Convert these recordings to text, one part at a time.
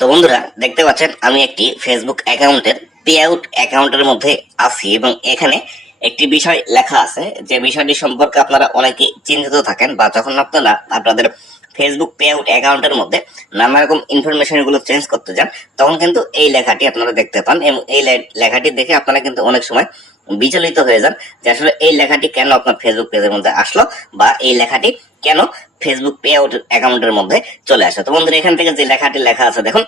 তো বন্ধুরা দেখতে পাচ্ছেন আমি একটি ফেসবুক অ্যাকাউন্টের পে আউট অ্যাকাউন্টের মধ্যে আছি এবং এখানে একটি বিষয় লেখা আছে যে বিষয়টি সম্পর্কে আপনারা অনেকে চিন্তিত থাকেন বা যখন আপনারা আপনাদের ফেসবুক পে আউট অ্যাকাউন্টের মধ্যে নানা রকম ইনফরমেশন গুলো চেঞ্জ করতে যান তখন কিন্তু এই লেখাটি আপনারা দেখতে পান এবং এই লেখাটি দেখে আপনারা কিন্তু অনেক সময় বিচলিত হয়ে যান যে আসলে এই লেখাটি কেন আপনার ফেসবুক পেজের মধ্যে আসলো বা এই লেখাটি কেন ফেসবুক পে আউট অ্যাকাউন্টের মধ্যে চলে আসে। তো বন্ধুরা এখান থেকে যে লেখাটি লেখা আছে দেখুন,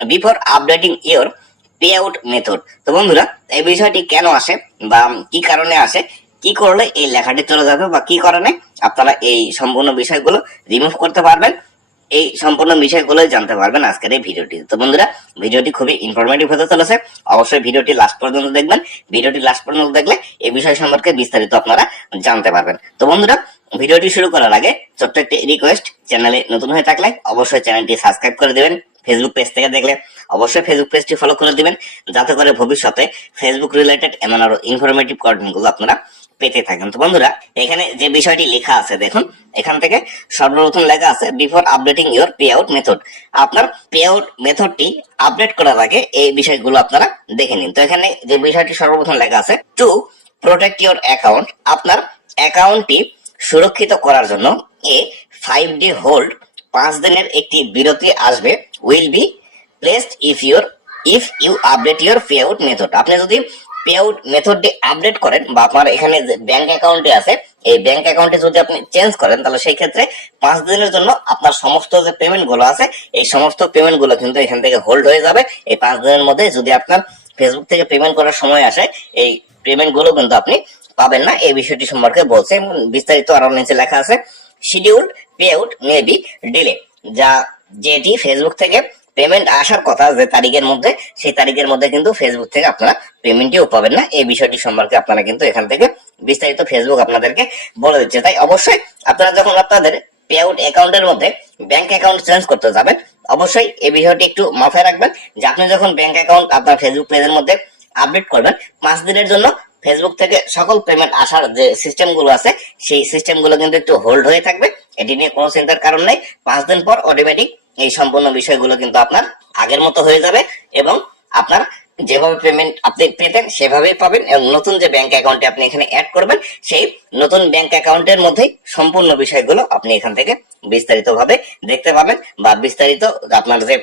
before updating your pay out method. তো বন্ধুরা এই বিষয়টি কেন আসে বা কি কারণে আসে, কি করলে এই লেখাটি চলে যাবে বা কি কারণে আপনারা এই সম্পূর্ণ বিষয়গুলো রিমুভ করতে পারবেন, এই সম্পূর্ণ বিষয়গুলোই জানতে পারবেন আজকের এই ভিডিওটি। তো বন্ধুরা ভিডিওটি খুবই ইনফরমেটিভ হতে চলেছে, অবশ্যই ভিডিওটি লাস্ট পর্যন্ত দেখবেন। ভিডিওটি লাস্ট পর্যন্ত দেখলে এই বিষয় সম্পর্কে বিস্তারিত আপনারা জানতে পারবেন। তো বন্ধুরা ভিডিওটি শুরু করার আগে ছোট্ট একটি রিকোয়েস্ট, চ্যানেলে নতুন হয়ে থাকলে অবশ্যই চ্যানেলটি সাবস্ক্রাইব করে দিবেন। ফেসবুক পেজ থেকে দেখলে অবশ্যই ফেসবুক পেজটি ফলো করে দিবেন, যাতে করে ভবিষ্যতে ফেসবুক রিলেটেড এমন আরো ইনফরমেটিভ কন্টেন্ট গুলো আপনারা পেতে থাকেন। তো বন্ধুরা এখানে যে বিষয়টি লেখা আছে দেখুন, এখান থেকে সর্বপ্রথম লেখা আছে before updating your payout method. আপনার পে আউট মেথডটি আপডেট করার আগে এই বিষয়গুলো আপনারা দেখে নিন। তো এখানে যে বিষয়টি সর্বপ্রথম লেখা আছে, টু প্রোটেক্ট ইউর অ্যাকাউন্ট, আপনার অ্যাকাউন্টটি সুরক্ষিত করার জন্য এ 5 ডে হোল্ড, 5 দিনের একটি বিরতি আসবে, will be placed if you update your payout method. আপনি যদি পে আউট মেথডটি আপডেট করেন বা আপনার এখানে যে ব্যাংক অ্যাকাউন্টে আছে এই ব্যাংক অ্যাকাউন্টে যদি আপনি চেঞ্জ করেন তাহলে সেই ক্ষেত্রে 5 দিনের জন্য আপনার সমস্ত যে পেমেন্ট গুলো আছে এই সমস্ত পেমেন্ট গুলো কিন্তু এখান থেকে হোল্ড হয়ে যাবে। এই 5 দিনের মধ্যে যদি আপনার ফেসবুক থেকে পেমেন্ট করার সময় আসে এই পেমেন্ট গুলো কিন্তু আপনি পাবেন না। এই বিষয়টি সম্পর্কে বলছে এবং বিস্তারিত আরো নিচে লেখা আছে, scheduled pay out may be delay, যেটি ফেসবুক থেকে পেমেন্ট আসার কথা যে তারিখের মধ্যে, সেই তারিখের মধ্যে কিন্তু ফেসবুক থেকে আপনারা পেমেন্টটিও পাবেন না। এই বিষয়টি সম্পর্কে আপনারা কিন্তু এখান থেকে বিস্তারিত ফেসবুক আপনাদেরকে বলে দিচ্ছে। তাই অবশ্যই আপনারা যখন আপনাদের পে আউট অ্যাকাউন্টের মধ্যে ব্যাংক অ্যাকাউন্ট চেঞ্জ করতে যাবেন অবশ্যই এই বিষয়টি একটু মাথায় রাখবেন যে আপনি যখন ব্যাংক অ্যাকাউন্ট আপনার ফেসবুক পেজের মধ্যে আপডেট করবেন 5 দিনের জন্য ফেসবুক থেকে সকল পেমেন্ট আসার যে সিস্টেম গুলো আছে সেই সিস্টেম গুলো কিন্তু একটু হোল্ড হয়ে থাকবে। এটি নিয়ে কোনো চিন্তার কারণ নেই। 5 দিন পর অটোমেটিক এই সম্পূর্ণ বিষয়গুলো কিন্তু আপনার আগের মতো হয়ে যাবে এবং আপনার যেভাবে পেমেন্ট আপনি পেতেন সেভাবেই পাবেন এবং নতুন যে ব্যাংক অ্যাকাউন্টে আপনি এখানে অ্যাড করবেন সেই নতুন ব্যাংক অ্যাকাউন্টের মধ্যেই সম্পূর্ণ বিষয়গুলো আপনি এখান থেকে বিস্তারিত ভাবে দেখতে পাবেন বা বিস্তারিত আপনার যে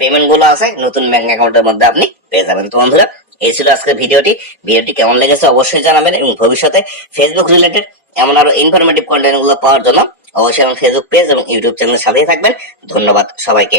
পেমেন্ট গুলো আছে নতুন ব্যাংক অ্যাকাউন্টের মধ্যে আপনি পেয়ে যাবেন। তো বন্ধুরা এই ছিল আজকের ভিডিওটি কেমন লেগেছে অবশ্যই জানাবেন এবং ভবিষ্যতে ফেসবুক রিলেটেড এমন আরো ইনফরমেটিভ কন্টেন্ট গুলো পাওয়ার জন্য অবশ্যই আমার ফেসবুক পেজ এবং ইউটিউব চ্যানেলের সাথেই থাকবেন। ধন্যবাদ সবাইকে।